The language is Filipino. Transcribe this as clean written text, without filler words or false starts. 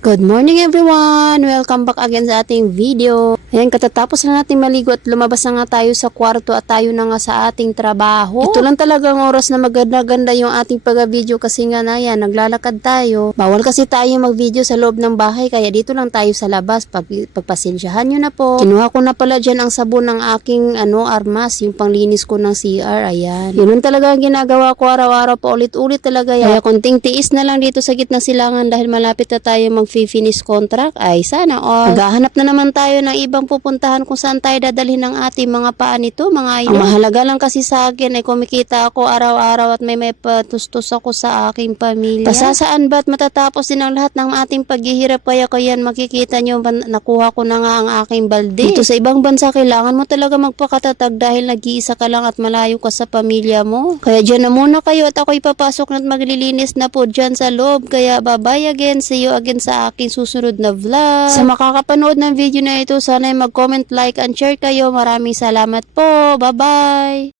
Good morning everyone! Welcome back again sa ating video. Ayan, katatapos na natin maligo at lumabas na nga tayo sa kwarto at tayo na nga sa ating trabaho. Ito lang talagang oras na maganda-ganda yung ating pag-video kasi nga na yan, naglalakad tayo. Bawal kasi tayo mag-video sa loob ng bahay kaya dito lang tayo sa labas. Pagpasensyahan nyo na po. Kinuha ko na pala dyan ang sabon ng aking armas, yung panglinis ko ng CR. Ayan. Yun talaga ang ginagawa ko araw-araw pa ulit-ulit talaga yan. Kaya konting tiis na lang dito sa gitna silangan dahil malapit na tayo mag-finish contract. Ay sana all. Maghahanap na naman tayo ng ibang pupuntahan kung saan tayo dadalhin ng ating mga paa nito, mga idol. Ang mahalaga lang kasi sa akin ay kumikita ako araw-araw at may patustos ako sa aking pamilya. Pasasaan ba at matatapos din ang lahat ng ating paghihirap kaya makikita nyo nakuha ko na nga ang aking balde. Dito sa ibang bansa kailangan mo talaga magpakatatag dahil nag-iisa ka lang at malayo ka sa pamilya mo. Kaya dyan na muna kayo at ako'y papasok na at maglilinis na po dyan sa loob. Kaya bye-bye again. See you again sa aking susunod na vlog. Sa makakapanood ng video na ito, sana mag-comment, like, and share kayo. Maraming salamat po. Bye-bye!